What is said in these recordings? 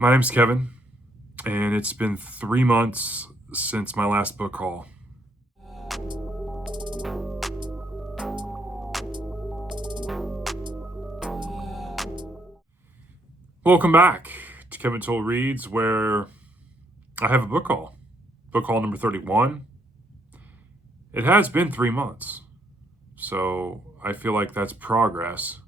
My name's Kevin, and it's been 3 months since my last book haul. Welcome back to Kevin Toll Reads, where I have a book haul. Book haul number 31. It has been 3 months, so I feel like that's progress,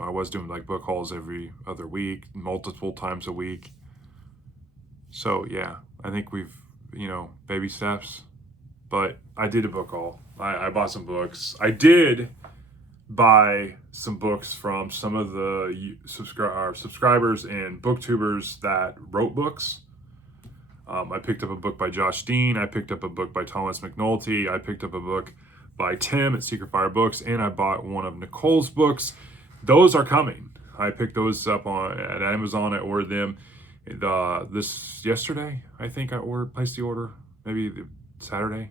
I was doing like book hauls every other week, multiple times a week. So yeah, I think we've, baby steps. But I did a book haul. I bought some books. I did buy some books from some of the subscribers and booktubers that wrote books. I picked up a book by Josh Dean. I picked up a book by Thomas McNulty. I picked up a book by Tim at Secret Fire Books, and I bought one of Nicole's books. Those are coming. I picked those up at Amazon. I ordered them this yesterday. I think I placed the order, maybe Saturday,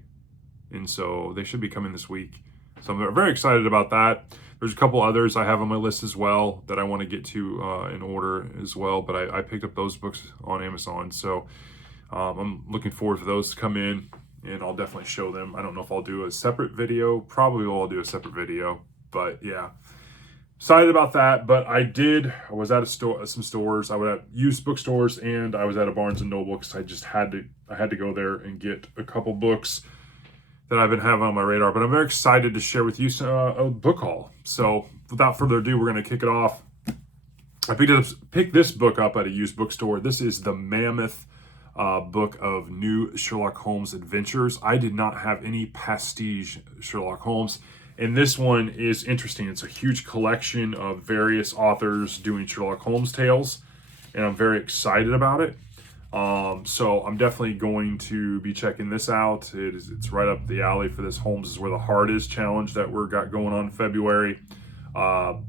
and so they should be coming this week. So I'm very excited about that. There's a couple others I have on my list as well that I want to get to in order as well, but I picked up those books on Amazon. So I'm looking forward for those to come in, and I'll definitely show them. I don't know if I'll do a separate video. Probably I'll do a separate video, but yeah. Excited about that. But I was at some stores. I was at used bookstores, and I was at a Barnes and Noble because I had to go there and get a couple books that I've been having on my radar. But I'm very excited to share with you a book haul. So without further ado, we're going to kick it off. I picked this book up at a used bookstore. This is the Mammoth book of New Sherlock Holmes Adventures. I did not have any pastiche Sherlock Holmes, and this one is interesting. It's a huge collection of various authors doing Sherlock Holmes tales, and I'm very excited about it. So I'm definitely going to be checking this out. It's right up the alley for this Holmes is Where the Heart Is challenge that we're got going on in February. But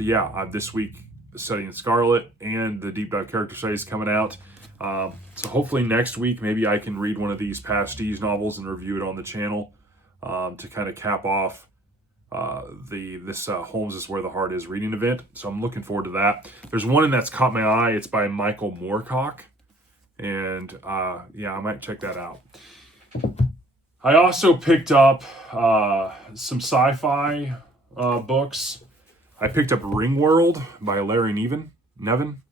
yeah, this week studying Scarlet and the deep dive character studies coming out. So hopefully next week maybe I can read one of these pastiche novels and review it on the channel to kind of cap off this Holmes is Where the Heart Is reading event. So I'm looking forward to that. There's one that's caught my eye. It's by Michael Moorcock. And yeah, I might check that out. I also picked up some sci-fi books. I picked up Ringworld by Larry Nevin.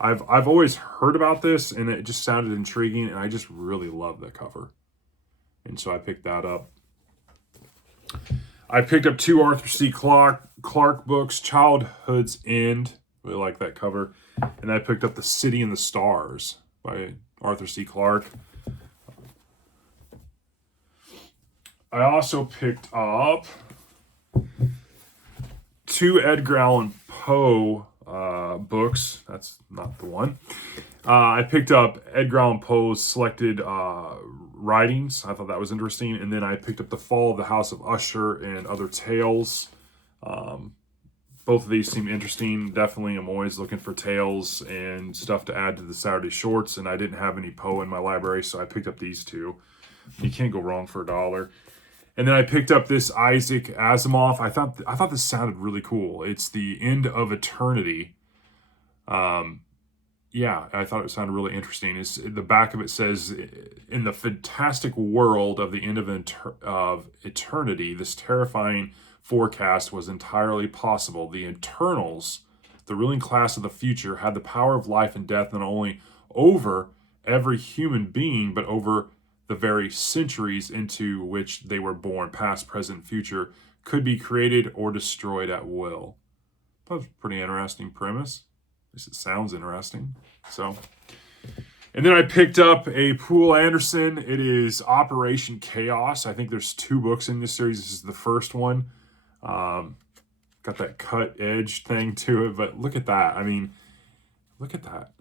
I've always heard about this, and it just sounded intriguing, and I just really love the cover. And so I picked that up. I picked up 2 Arthur C. Clarke books, Childhood's End. Really like that cover. And I picked up The City and the Stars by Arthur C. Clarke. I also picked up 2 Edgar Allan Poe books. That's not the one. I picked up Edgar Allan Poe's selected writings. I thought that was interesting. And then I picked up The Fall of the House of Usher and Other Tales. Both of these seem interesting. Definitely, I'm always looking for tales and stuff to add to the Saturday Shorts, and I didn't have any Poe in my library, so I picked up these 2. You can't go wrong for $1. And then I picked up this Isaac Asimov. I thought this sounded really cool. It's The End of Eternity. Yeah, I thought it sounded really interesting. The back of it says, in the fantastic world of the end of eternity, this terrifying forecast was entirely possible. The Eternals, the ruling class of the future, had the power of life and death not only over every human being, but over the very centuries into which they were born. Past, present, future could be created or destroyed at will. That was a pretty interesting premise. At least it sounds interesting. So, and then I picked up a Poul Anderson. It is Operation Chaos. I think there's 2 books in this series. This is the first one. Got that cut edge thing to it, but look at that. I mean, look at that.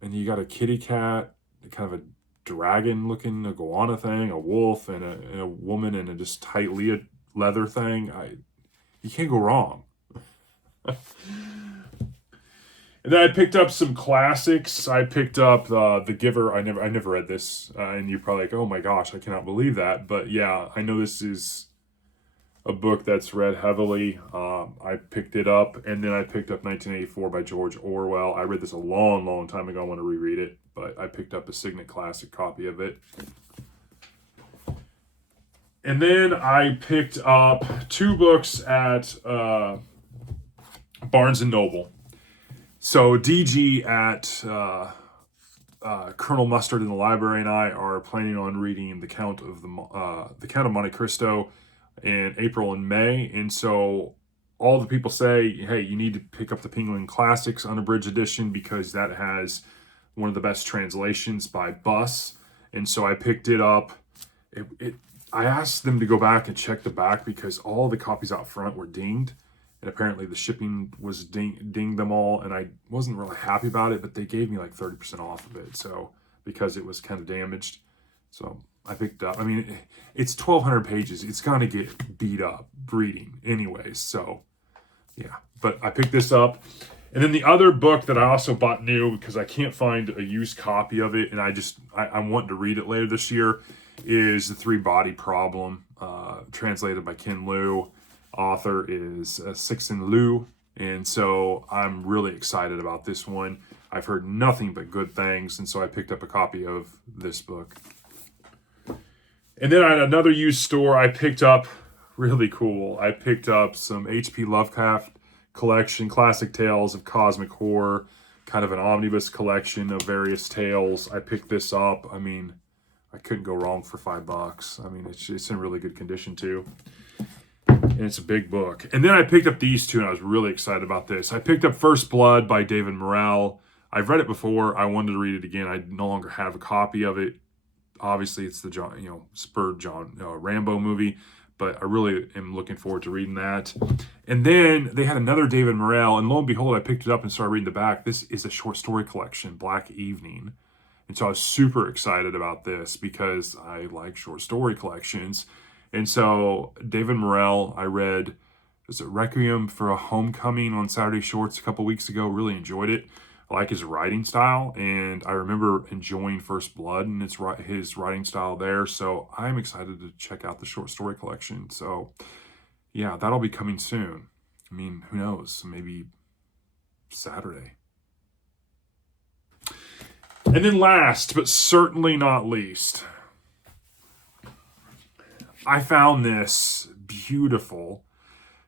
And you got a kitty cat, kind of a dragon looking iguana thing, a wolf, and a woman in a just tight leather thing. You can't go wrong. And then I picked up some classics. I picked up The Giver. I never read this, and you're probably like, oh my gosh, I cannot believe that. But yeah, I know this is a book that's read heavily. I picked it up, and then I picked up 1984 by George Orwell. I read this a long, long time ago. I want to reread it, but I picked up a Signet Classic copy of it. And then I picked up two books at Barnes and Noble. So DG at Colonel Mustard in the library and I are planning on reading the Count of Monte Cristo in April and May, and so all the people say, hey, you need to pick up the Penguin Classics Unabridged edition because that has one of the best translations by Buss. And so I picked it up. I asked them to go back and check the back because all the copies out front were dinged, and apparently the shipping was dinged them all, and I wasn't really happy about it, but they gave me like 30% off of it, so because it was kind of damaged. So I picked up. I mean, it's 1,200 pages. It's gonna get beat up reading anyways. So yeah, but I picked this up. And then the other book that I also bought new because I can't find a used copy of it, and I want to read it later this year, is The Three-Body Problem, translated by Ken Liu. Author is Cixin Liu, and so I'm really excited about this one. I've heard nothing but good things, and so I picked up a copy of this book. And then at another used store, I picked up, really cool, I picked up some H.P. Lovecraft collection, Classic Tales of Cosmic Horror, kind of an omnibus collection of various tales. I picked this up. I mean, I couldn't go wrong for $5. I mean, it's in really good condition too. And it's a big book. And then I picked up these two, and I was really excited about this. I picked up First Blood by David Morrell. I've read it before. I wanted to read it again. I no longer have a copy of it. Obviously, it's the Rambo movie, but I really am looking forward to reading that. And then they had another David Morrell, and lo and behold, I picked it up and started reading the back. This is a short story collection, Black Evening. And so I was super excited about this because I like short story collections. And so David Morrell, I read, was it Requiem for a Homecoming on Saturday Shorts a couple weeks ago. Really enjoyed it. I like his writing style, and I remember enjoying First Blood and his writing style there. So I'm excited to check out the short story collection. So yeah, that'll be coming soon. I mean, who knows? Maybe Saturday. And then last, but certainly not least, I found this beautiful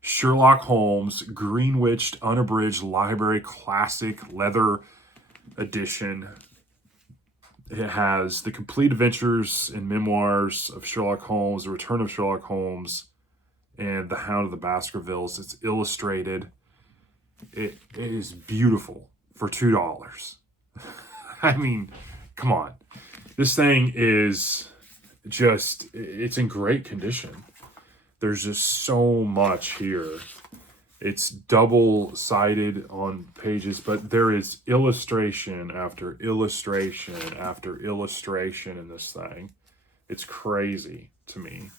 Sherlock Holmes Greenwich Unabridged Library Classic Leather Edition. It has the complete adventures and memoirs of Sherlock Holmes, The Return of Sherlock Holmes, and The Hound of the Baskervilles. It's illustrated. It is beautiful for $2. I mean, come on. This thing is just, it's in great condition. There's just so much here. It's double-sided on pages, but there is illustration after illustration after illustration in this thing. It's crazy to me.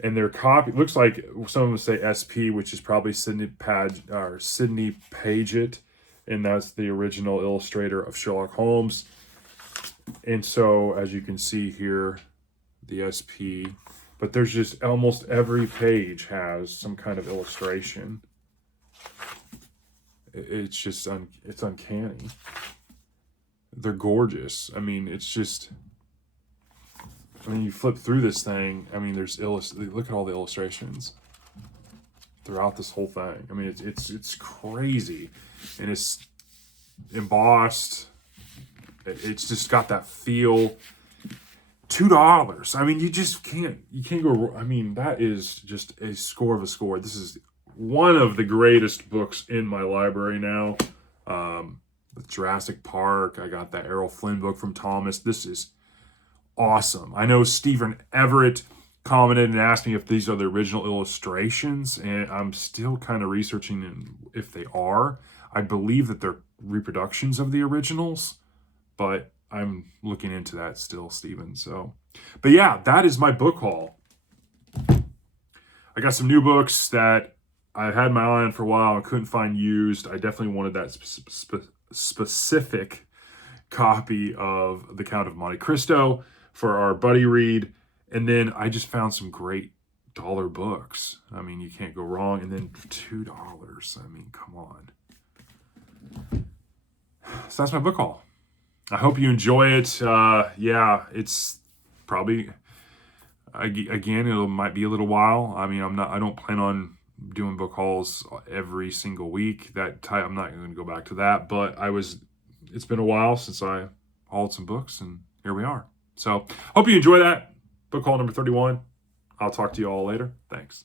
And their copy looks like some of them say SP, which is probably Sidney Paget, and that's the original illustrator of Sherlock Holmes. And so, as you can see here, the SP. But there's just almost every page has some kind of illustration. It's just, it's uncanny. They're gorgeous. I mean, it's just, I mean, you flip through this thing, I mean, there's look at all the illustrations throughout this whole thing. I mean, it's crazy. And it's embossed. It's just got that feel. $2. I mean, you can't go. I mean, that is just a score of a score. This is one of the greatest books in my library now. With Jurassic Park, I got that Errol Flynn book from Thomas. This is awesome. I know Stephen Everett commented and asked me if these are the original illustrations, and I'm still kind of researching if they are. I believe that they're reproductions of the originals, but I'm looking into that still, Steven. So, but yeah, that is my book haul. I got some new books that I had my eye on for a while and couldn't find used. I definitely wanted that specific copy of The Count of Monte Cristo for our buddy read. And then I just found some great dollar books. I mean, you can't go wrong. And then $2. I mean, come on. So that's my book haul. I hope you enjoy it. Yeah, it's probably, again, might be a little while. I mean, I don't plan on doing book hauls every single week. I'm not going to go back to that, but it's been a while since I hauled some books, and here we are. So hope you enjoy that book haul number 31. I'll talk to you all later. Thanks.